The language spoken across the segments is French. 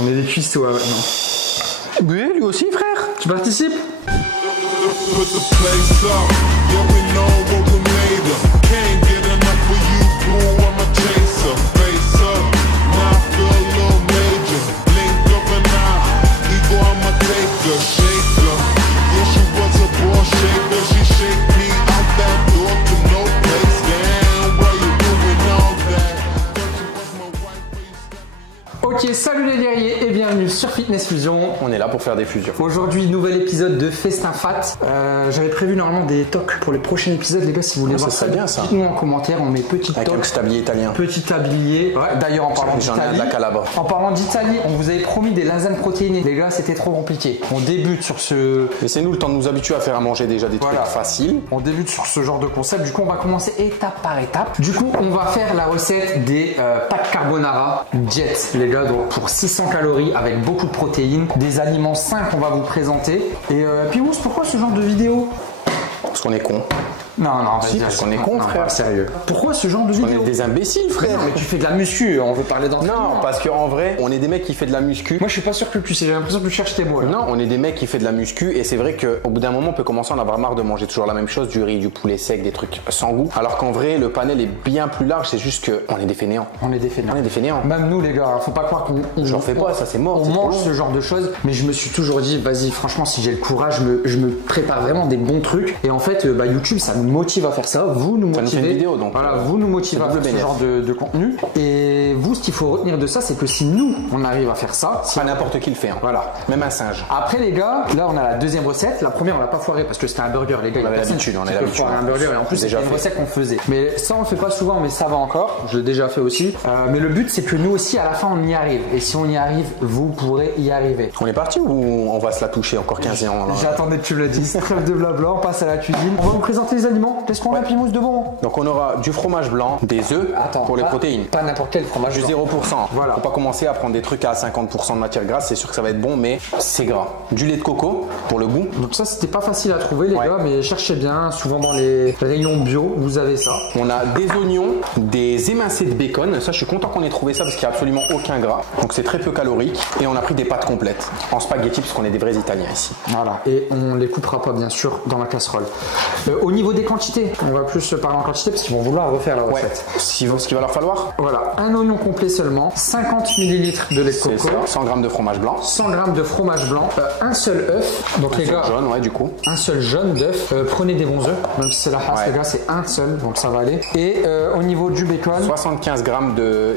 On est des cuistots maintenant. Oui, lui aussi, frère. Tu participes? Ok, salut les guerriers et bienvenue sur Fitness Fusion. On est là pour faire des fusions. Aujourd'hui, nouvel épisode de Festin Fat. J'avais prévu normalement des tocs pour les prochains épisodes, les gars. Si vous voulez voir ça, bien ça. Dites-nous en commentaire, on met petit toc. Avec un petit tablier italien. Petit tablier. Ouais, d'ailleurs, en parlant d'Italie, en parlant d'Italie, on vous avait promis des lasagnes protéinées. Les gars, c'était trop compliqué. On débute sur ce. Laissez-nous le temps de nous habituer à faire à manger déjà des trucs faciles. On débute sur ce genre de concept. Du coup, on va commencer étape par étape. Du coup, on va faire la recette des pâtes carbonara jet, les gars. Donc pour 600 calories avec beaucoup de protéines, des aliments sains qu'on va vous présenter. Et puis Ous, pourquoi ce genre de vidéo? Parce qu'on est con. Non, si, parce qu'on est con, frère. Sérieux. Pourquoi ce genre de vidéo? On est des imbéciles, frère. Mais tu fais de la muscu, on veut parler d'entraînement. Non, parce qu'en vrai, on est des mecs qui fait de la muscu. Moi, je suis pas sûr que tu sais, j'ai l'impression que tu cherches tes mots. Là. Non, on est des mecs qui fait de la muscu et c'est vrai qu'au bout d'un moment, on peut commencer à en avoir marre de manger toujours la même chose, du riz, du poulet sec, des trucs sans goût. Alors qu'en vrai, le panel est bien plus large, c'est juste qu'on est des fainéants. On est des fainéants. On est des fainéants. Même nous, les gars, faut pas croire qu'on. J'en fais pas, ça c'est mort. On mange ce genre de choses, mais je me suis toujours dit, vas-y, franchement, si j'ai le courage, je me prépare vraiment des bons trucs. Et en fait, YouTube, ça nous motive à faire ça. Vous nous motivez. Vidéo, donc voilà, vous nous motivez à faire ce genre de contenu. Et vous, ce qu'il faut retenir de ça, c'est que si nous, on arrive à faire ça, pas n'importe qui le fait. Hein. Voilà, même un singe. Après, les gars, là, on a la deuxième recette. La première, on l'a pas foirée parce que c'était un burger, les gars. On avait l'habitude, on a l'habitude. Un burger et en plus, c'était une recette qu'on faisait. Mais ça, on le fait pas souvent, mais ça va encore. Je l'ai déjà fait aussi. Mais le but, c'est que nous aussi, à la fin, on y arrive. Et si on y arrive, vous pourrez y arriver. On est parti ou on va se la toucher encore 15 ans? J'attendais que tu me le dises. Trêve de blabla, on passe à la cuisine. On va vous présenter les aliments. Qu'est-ce qu'on a, Pimous, de bon? Donc, on aura du fromage blanc, des œufs pour les protéines. Pas n'importe quel fromage. Du 0%. Voilà. Faut pas commencer à prendre des trucs à 50% de matière grasse, c'est sûr que ça va être bon, mais c'est gras. Du lait de coco pour le goût. Donc ça, c'était pas facile à trouver, les gars, mais cherchez bien. Souvent dans les rayons bio, vous avez ça. On a des oignons, des émincés de bacon. Ça, je suis content qu'on ait trouvé ça parce qu'il n'y a absolument aucun gras. Donc c'est très peu calorique. Et on a pris des pâtes complètes en spaghetti parce qu'on est des vrais Italiens ici. Voilà. Et on les coupera pas, bien sûr, dans la casserole. Au niveau des quantités, on va plus parler en quantité parce qu'ils vont vouloir refaire la recette. Ce qu'il va leur falloir. Voilà, un oignon complet seulement, 50 ml de lait de coco, 100 g de fromage blanc, 100 g de fromage blanc, un seul œuf. Donc les gars, jaune, ouais, du coup, un seul jaune d'œuf. Prenez des bons œufs, même si c'est la race, les gars, c'est un seul, donc ça va aller. Et au niveau du bacon, 75 g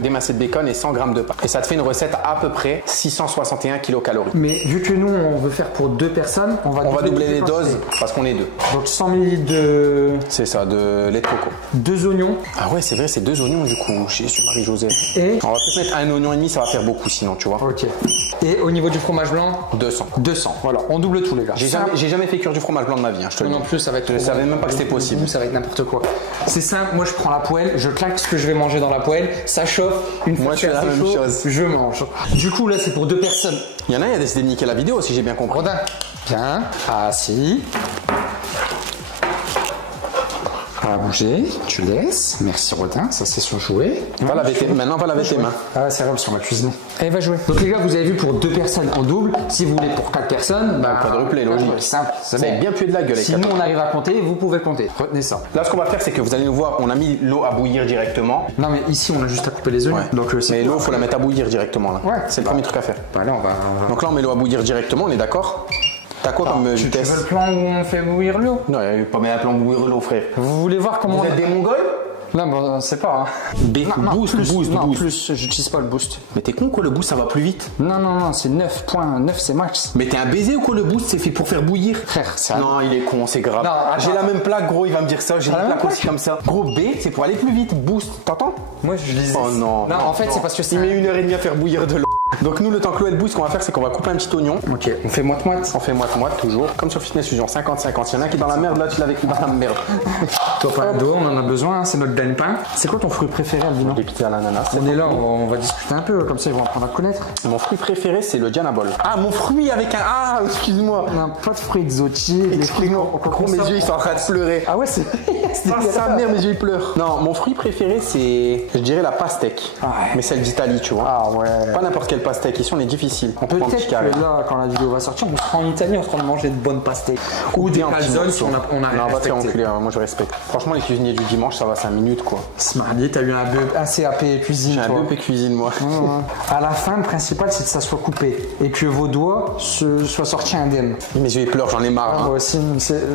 d'émincé de bacon et 100 g de pâte. Et ça te fait une recette à peu près 661 kcal. Mais vu que nous on veut faire pour 2 personnes, on va doubler les doses parce qu'on est 2. Donc 100 ml de. C'est ça, de lait de coco. 2 oignons. Ah ouais, c'est vrai, c'est 2 oignons du coup chez Marie-Josée. Et on va peut-être mettre un oignon et demi, ça va faire beaucoup sinon, tu vois. Ok. Et au niveau du fromage blanc, 200. 200. Voilà, on double tout, les gars. J'ai jamais fait cuire du fromage blanc de ma vie, hein, je te le dis. Non plus, ça va être. Je savais même pas que c'était possible. Ça va être n'importe quoi. C'est simple, moi je prends la poêle, je claque ce que je vais manger dans la poêle, ça chauffe. Une fois que c'est la même chose, je mange. Du coup, là, c'est pour 2 personnes. Il y en a, il a décidé de niquer la vidéo si j'ai bien compris. Rodin, viens, assis. Pas bouger, tu laisses. Merci Rodin, ça c'est son jouet. Maintenant, va laver tes mains. Ah ouais, c'est vrai, sur la cuisine. Allez, va jouer. Donc les gars, vous avez vu pour 2 personnes en double. Si vous voulez pour 4 personnes, quadruplé, logique. Simple. C'est bon. Bien pué de la gueule. Si nous on arrive à compter, vous pouvez compter. Retenez ça. Là, ce qu'on va faire, c'est que vous allez nous voir, on a mis l'eau à bouillir directement. Non, mais ici, on a juste à couper les oignons. Ouais. Donc, mais l'eau, faut la mettre à bouillir directement là. Ouais. C'est le premier truc à faire. Bah là, on va. Donc là, on met l'eau à bouillir directement, on est d'accord? T'as quoi comme vitesse? Tu veux le plan où on fait bouillir l'eau? Non, il n'y a pas bien un plan bouillir l'eau, frère. Vous voulez voir comment. Vous êtes des Mongols? Non, bon, on sait pas. Hein. Boost. Plus, j'utilise pas le boost. Mais t'es con quoi, le boost ça va plus vite? Non, c'est 9.9, c'est max. Mais t'es un baiser ou quoi, le boost c'est fait pour faire bouillir? Frère, c'est Non, il est con, c'est grave. J'ai la même plaque, gros, il va me dire ça. J'ai une plaque aussi comme ça. Gros, B, c'est pour aller plus vite. Boost, t'entends? Moi, je lisais. Oh non. Non, en fait, c'est parce que c'est. Il met 1h30 à faire bouillir de l'eau. Donc nous, le temps que l'eau elle boost, ce qu'on va faire, c'est qu'on va couper un petit oignon. Ok, on fait moite-moite. On fait moite-moite toujours. Comme sur Fitness Fusion, 50-50. Il y en a qui est dans la merde, là, tu l'as vécu dans la merde. Toi, pas d'eau, on en a besoin, hein, c'est notre gagne-pain. C'est quoi ton fruit préféré, Albino? Les pizzas à l'ananas. On est là, on va discuter un peu, comme ça ils vont apprendre à te connaître. Mon fruit préféré, c'est le Dianabol. Ah, mon fruit avec un. Ah, excuse-moi. On n'a pas de fruits exotiques. Excuse-moi. Gros, mes yeux, ils sont en train de pleurer. Ah ouais, c'est. Ah, sa mère, mes yeux, ils pleurent. Non, mon fruit préféré, c'est. Je dirais la pastèque. Ah ouais. Mais celle d'Italie, tu vois. Ah ouais. Pas n'importe quelle le pastèque. Ici, on est difficile. On peut prendre un petit Peut-être carré. que là, quand la vidéo va sortir, on sera en Italie, on sera en train de manger de bonnes pastèques. Ou des calzones si on a Non, on va te faire respecté. enculer, hein. Moi je respecte. Franchement, les cuisiniers du dimanche, ça va 5 minutes quoi. Smardy, t'as eu un CAP cuisine. J'ai un toi. BEP cuisine moi. À la fin, le principal, c'est que ça soit coupé et que vos doigts soient sortis indemnes. Mes yeux ils pleurent, j'en ai marre. hein. Moi aussi,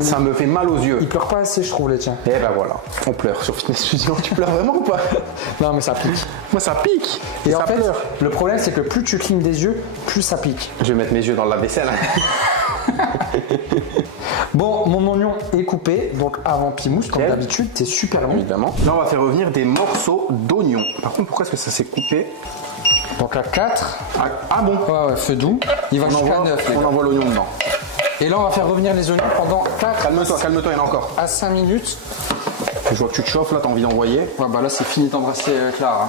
Ça me fait mal aux yeux. il pleure pas assez, je trouve, les tiens. Et ben voilà, on pleure sur Fitness Fusion. Tu pleures vraiment ou pas? Non, mais ça pique. Moi ça pique. Et ça en fait, pleure. le problème, c'est que plus tu clignes des yeux, plus ça pique. Je vais mettre mes yeux dans la vaisselle. Bon, mon oignon est coupé, donc avant pimousse, comme Ok. d'habitude, c'est super bon. Évidemment. Là, on va faire revenir des morceaux d'oignon. Par contre, pourquoi est-ce que ça s'est coupé? Donc à 4, Ah bon? ouais, feu doux. Il va jusqu'à 9. On envoie l'oignon dedans. Et là, on va faire revenir les oignons pendant 4 Calme-toi, calme-toi, il y en a encore. à 5 minutes. Je vois que tu te chauffes là, t'as envie d'envoyer. Ouais, bah là, c'est fini d'embrasser Clara.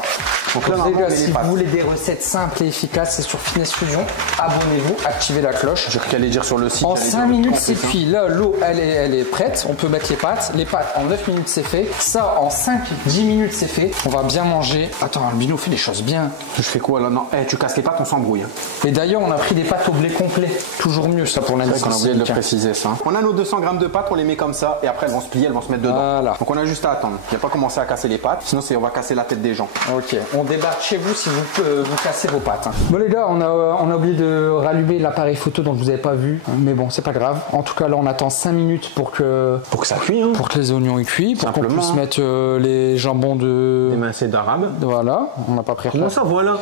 Donc là, Les maintenant, gars, on met si les pâtes. vous voulez des recettes simples et efficaces, c'est sur Fitness Fusion. Abonnez-vous, activez la cloche. J'ai qu'à aller dire sur le site. En j'allais 5 dire minutes, le c'est truc, hein. cuit. Là, l'eau, elle est prête. On peut mettre les pâtes. Les pâtes, en 9 minutes, c'est fait. Ça, en 5-10 minutes, c'est fait. On va bien manger. Attends, Albino fait les choses bien. Je fais quoi là? Non, tu casses les pâtes, on s'embrouille. Et d'ailleurs, on a pris des pâtes au blé complet. Toujours mieux, ça, pour l'indice. On a oublié de le préciser ça. On a nos 200 grammes de pâtes, on les met comme ça et après elles vont se plier, elles vont se mettre dedans. Voilà. Donc on a juste à attendre. Il n'y a pas commencé à casser les pâtes, sinon on va casser la tête des gens. Ok, on débarque chez vous si vous cassez vos pâtes. Bon les gars, on a oublié de rallumer l'appareil photo donc vous n'avez pas vu, mais bon c'est pas grave. En tout cas là on attend 5 minutes pour que Pour que ça cuise, hein. les oignons aient cuit, pour qu'on Simplement, puisse hein. mettre les jambons de... Émincé d'arabe. Voilà, on n'a pas pris Comment ça, voilà?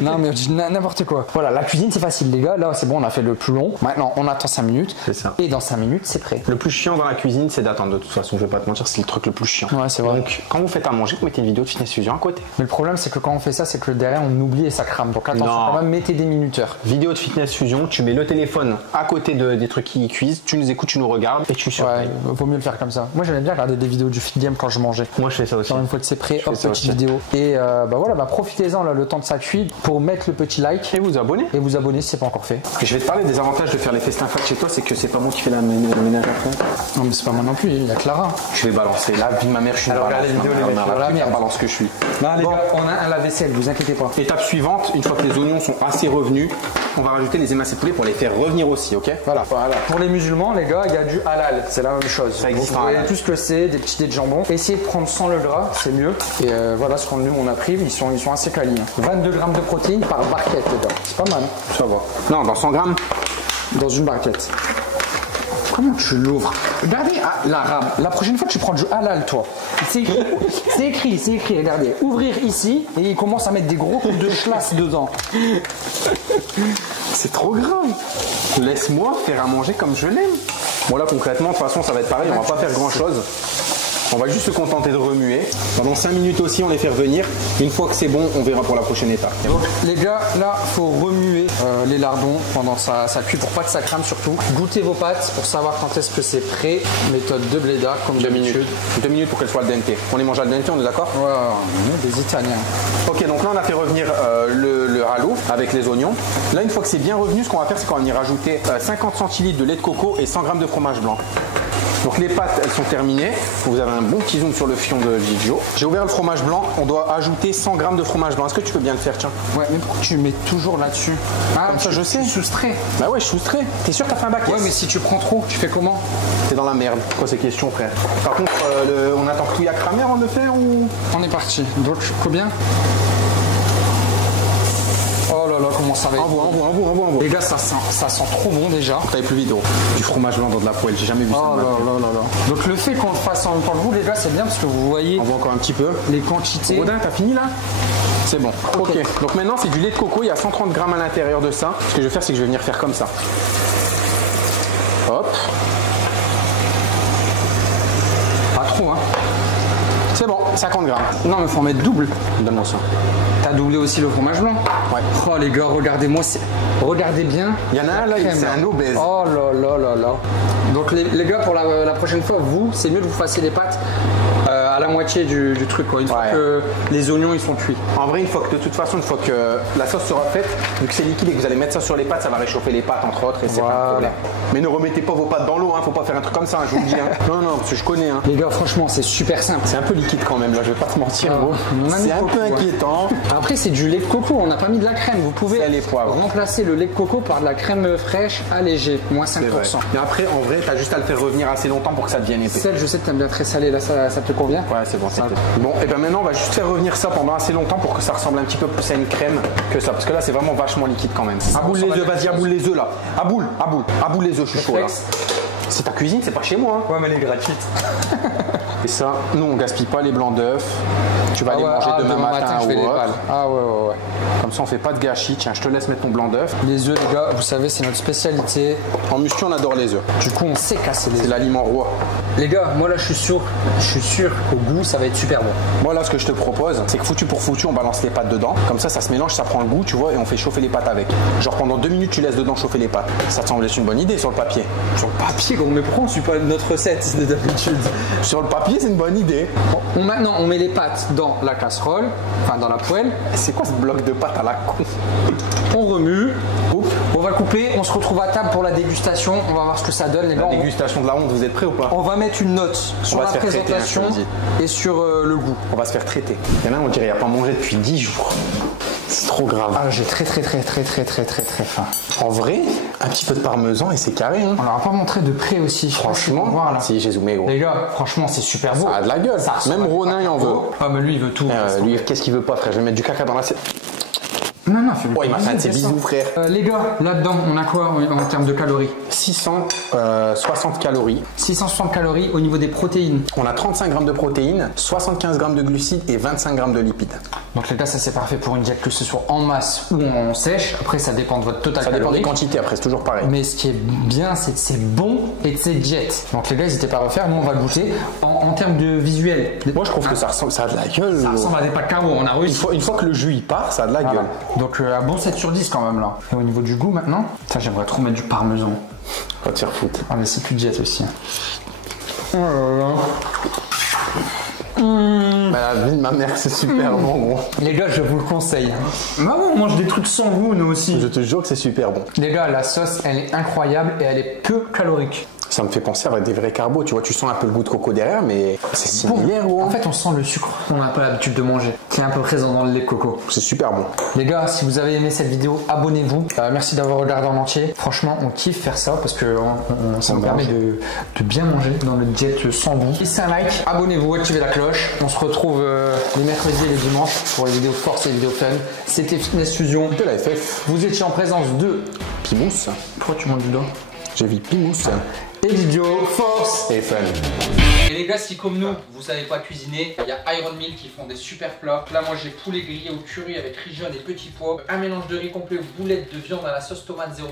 Non mais je dis n'importe quoi. Voilà, la cuisine c'est facile les gars, là c'est bon on a fait le plus long. Maintenant on attend 5 minutes. C'est ça. Et dans 5 minutes c'est prêt. Le plus chiant dans la cuisine, c'est d'attendre. De toute façon, je vais pas te mentir, c'est le truc le plus chiant. Ouais, c'est vrai. Donc, quand vous faites à manger, vous mettez une vidéo de Fitness Fusion à côté. Mais le problème c'est que quand on fait ça c'est que derrière on oublie et ça crame. Donc attention Non. quand même, mettez des minuteurs. Vidéo de Fitness Fusion, tu mets le téléphone à côté des trucs qui cuisent, tu nous écoutes, tu nous regardes et tu Ouais, surveilles. vaut mieux le faire comme ça. Moi j'aimais bien regarder des vidéos du Fit Game quand je mangeais. Moi, je fais ça aussi. Genre une fois que c'est prêt, hop, ça petite aussi. vidéo. Et bah voilà, bah profitez-en là, le temps de ça cuit pour mettre le petit like Et vous abonnez. et vous abonner si c'est pas encore fait. Et je vais te parler des avantages de faire les festins fat chez toi, c'est que c'est pas moi qui fais le ménage après. Non mais c'est pas moi non plus, il y a Clara. Je vais balancer. La vie de ma mère, je suis une Alors, balance. regardez les vidéos, les mecs, la la merde. balance que je suis. Non les Bon. gars, on a un lave-vaisselle, vous inquiétez pas. Étape suivante, une fois que les oignons sont assez revenus, on va rajouter les émincés de poulet pour les faire revenir aussi, ok? Voilà. Pour les musulmans, les gars, il y a du halal, c'est la même chose. Ça existe Vous en voyez halal. tout ce que c'est, des petits dés de jambon. Essayez de prendre sans le gras, c'est mieux. Et voilà ce qu'on a pris, ils sont assez quali. 22 grammes de protéines par barquette, les gars. C'est pas mal. Ça va. Non, dans 100 grammes. Dans une barquette. Comment tu l'ouvres? Regardez, l'arabe. La prochaine fois, tu prends du halal, toi. C'est écrit, c'est écrit, regardez. Ouvrir ici, et il commence à mettre des gros coups de chlasse dedans. C'est trop grave. Laisse-moi faire à manger comme je l'aime. Bon là concrètement, de toute façon ça va être pareil, on va pas faire grand chose. On va juste se contenter de remuer. Pendant 5 minutes aussi, on les fait revenir. Une fois que c'est bon, on verra pour la prochaine étape. Donc, les gars, là, faut remuer les lardons pendant ça cuit pour pas que ça crame surtout. Goûtez vos pâtes pour savoir quand est-ce que c'est prêt. Méthode de bléda, comme 2 minutes. d'habitude. 2 minutes pour qu'elles soient al dente. On les mange al dente, on est d'accord? Ouais, on est des Italiens. Ok, donc là on a fait revenir le ralou avec les oignons. Là, une fois que c'est bien revenu, ce qu'on va faire, c'est qu'on va y rajouter 50 centilitres de lait de coco et 100 g de fromage blanc. Donc les pâtes, elles sont terminées. Vous avez un bon petit zoom sur le fion de Gigio. J'ai ouvert le fromage blanc. On doit ajouter 100 g de fromage blanc. Est-ce que tu peux bien le faire, tiens? Ouais, mais pourquoi tu mets toujours là-dessus? Ah, Comme ça, je sais. Tu soustrais. Bah ouais, je suis soustrait. T'es sûr que t'as fait un bac? Ouais, mais si tu prends trop, tu fais comment? T'es dans la merde. Quoi ces questions, frère? Par contre, on attend que tout y a cramé avant de le faire ou? On est parti. Donc, combien? Oh là là, comment ça va être. Envoie. Les gars, ça sent trop bon déjà. T'avais plus vite, gros. Du fromage blanc dans de la poêle, j'ai jamais vu ça. Oh là là. Donc le fait qu'on le fasse en même temps que vous, les gars, c'est bien parce que vous voyez On voit encore un petit peu. les quantités. Rodin, t'as fini là? C'est bon. Ok. Donc maintenant, c'est du lait de coco. Il y a 130 grammes à l'intérieur de ça. Ce que je vais faire, c'est que je vais venir faire comme ça. Hop. Pas trop, hein. C'est bon, 50 grammes. Non, mais faut en mettre double. Donne-moi ça. T'as doublé aussi le fromage blanc? Ouais. Oh les gars, regardez-moi, regardez bien. Il y en a un là, Crème, c'est là. un obèse. Oh là là là là. Donc les gars, pour la prochaine fois, c'est mieux de vous fassiez les pâtes à la moitié du truc quoi, une fois que les oignons ils sont cuits. En vrai, de toute façon, une fois que la sauce sera faite, vu que c'est liquide et que vous allez mettre ça sur les pâtes, ça va réchauffer les pâtes entre autres et c'est pas un problème. Mais ne remettez pas vos pâtes dans l'eau, hein, faut pas faire un truc comme ça, hein, je vous le dis. Hein. Non, parce que je connais. Hein. Les gars, franchement, c'est super simple. C'est un peu liquide quand même, là, je vais pas te mentir. C'est un peu inquiétant. Après, c'est du lait de coco, on n'a pas mis de la crème. Vous pouvez remplacer le lait de coco par de la crème fraîche allégée, moins 5%. Et après, en vrai, t'as juste à le faire revenir assez longtemps pour que ça devienne épais. Celle, je sais que t'aimes bien très salé, là, ça te convient? Ouais, c'est bon. Bon, et ben maintenant, on va juste faire revenir ça pendant assez longtemps pour que ça ressemble un petit peu plus à une crème que ça. Parce que là, c'est vraiment vachement liquide quand même. Aboule les œufs, vas-y, aboule les œufs là. Aboule les œufs, je suis chaud là. C'est ta cuisine, c'est pas chez moi. Hein. Ouais, mais elle est gratuite. Et ça, nous, on gaspille pas les blancs d'œufs. Tu vas les manger demain matin je vais les autre. Ah ouais. Comme ça, on fait pas de gâchis. Tiens, je te laisse mettre ton blanc d'œuf. Les œufs, les gars, vous savez, c'est notre spécialité. En muscu, on adore les œufs. Du coup, on sait casser les œufs. C'est l'aliment roi. Les gars, moi là, je suis sûr qu'au goût, ça va être super bon. Moi là, ce que je te propose, c'est que foutu pour foutu, on balance les pâtes dedans. Comme ça se mélange, ça prend le goût, tu vois, et on fait chauffer les pâtes avec. Genre pendant 2 minutes, tu laisses dedans chauffer les pâtes. Ça te semble être une bonne idée sur le papier. Sur le papier, mais pourquoi on suit pas notre recette d'habitude? Sur le papier, c'est une bonne idée. Maintenant, on met les pâtes dans la casserole, enfin dans la poêle. C'est quoi ce bloc de pâtes à la con? On remue, on va couper, on se retrouve à table pour la dégustation, on va voir ce que ça donne les gars. La dégustation de la honte, vous êtes prêts ou pas? On va mettre une note sur la présentation et sur le goût. On va se faire traiter. Il y en a, on dirait, il n'y a pas mangé depuis 10 jours. C'est trop grave. Ah, j'ai très faim. En vrai, un petit peu de parmesan et c'est carré. Hein. On leur a pas montré de près aussi. Franchement, voilà. Si j'ai zoomé gros. Les gars, franchement, c'est super beau. Ça a de la gueule. Même Ronin, il en veut. Ah, mais lui, il veut tout. Lui, qu'est-ce qu'il veut pas, frère? Je vais mettre du caca dans l'assiette. Non, fais-le. Il m'a fait ses bisous, frère. Les gars, là-dedans, on a quoi en termes de calories? 660 calories. 660 calories au niveau des protéines. On a 35 grammes de protéines, 75 grammes de glucides et 25 grammes de lipides. Donc les gars, ça c'est parfait pour une diète, que ce soit en masse ou en sèche. Après, ça dépend de votre total calorique. Ça dépend des calorique. quantités, après, c'est toujours pareil. Mais ce qui est bien, c'est que c'est bon et que c'est diète. Donc les gars, n'hésitez pas à refaire. Nous, on va le goûter. En termes de visuel. Moi, je trouve que ça a de la gueule. Ça ressemble à des pâtes carbo, on a réussi. Une fois que le jus il part, ça a de la gueule. Donc un bon 7 sur 10 quand même là. Et au niveau du goût maintenant, j'aimerais trop mettre du parmesan. On va te faire foutre. Ah mais c'est plus diète aussi. Oh là là. La vie de ma mère, c'est super bon, gros. Les gars, je vous le conseille. Bah bon, on mange des trucs sans goût, nous aussi. Je te jure que c'est super bon. Les gars, la sauce, elle est incroyable et elle est peu calorique. Ça me fait penser à des vrais carbos, tu vois, tu sens un peu le goût de coco derrière, mais c'est similaire, gros. En fait, on sent le sucre qu'on n'a pas l'habitude de manger, qui est un peu présent dans le lait de coco. C'est super bon. Les gars, si vous avez aimé cette vidéo, abonnez-vous. Merci d'avoir regardé en entier. Franchement, on kiffe faire ça parce que ça nous permet de bien manger dans notre diète sans goût. Laissez un like, abonnez-vous, activez la cloche. On se retrouve les mercredis et les dimanches pour les vidéos de force et les vidéos fun. C'était Fitness Fusion de la FF. Vous étiez en présence de Pimous. Pourquoi tu montes du doigt? J'ai vu Pimous. Et vidéo force et fun. Et les gars, si comme nous, vous savez pas cuisiner, il y a Iron Meal qui font des super plats. Là, moi, j'ai poulet grillé au curry avec riz jaune et petits pois. Un mélange de riz complet, boulettes de viande à la sauce tomate 0%.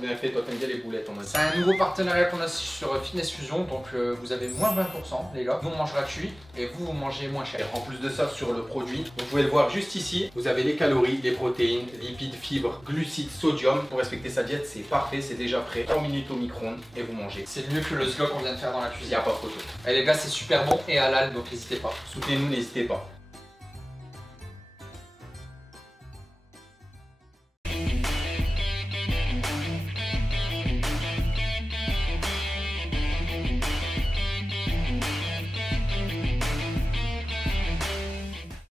Bien fait, toi, t'aimes bien les boulettes, on a dit. C'est un nouveau partenariat qu'on a sur Fitness Fusion. Donc, vous avez moins 20%, les gars. Nous, on mange gratuit et vous mangez moins cher. En plus de ça, sur le produit, vous pouvez le voir juste ici. Vous avez les calories, les protéines, lipides, fibres, glucides, sodium. Pour respecter sa diète, c'est parfait, c'est déjà prêt. 3 minutes au micro-ondes et vous mangez. C'est mieux que le slot qu'on vient de faire dans la cuisine. Il n'y a pas de photo. Et les gars, c'est super bon et halal, donc n'hésitez pas. Soutenez-nous, n'hésitez pas.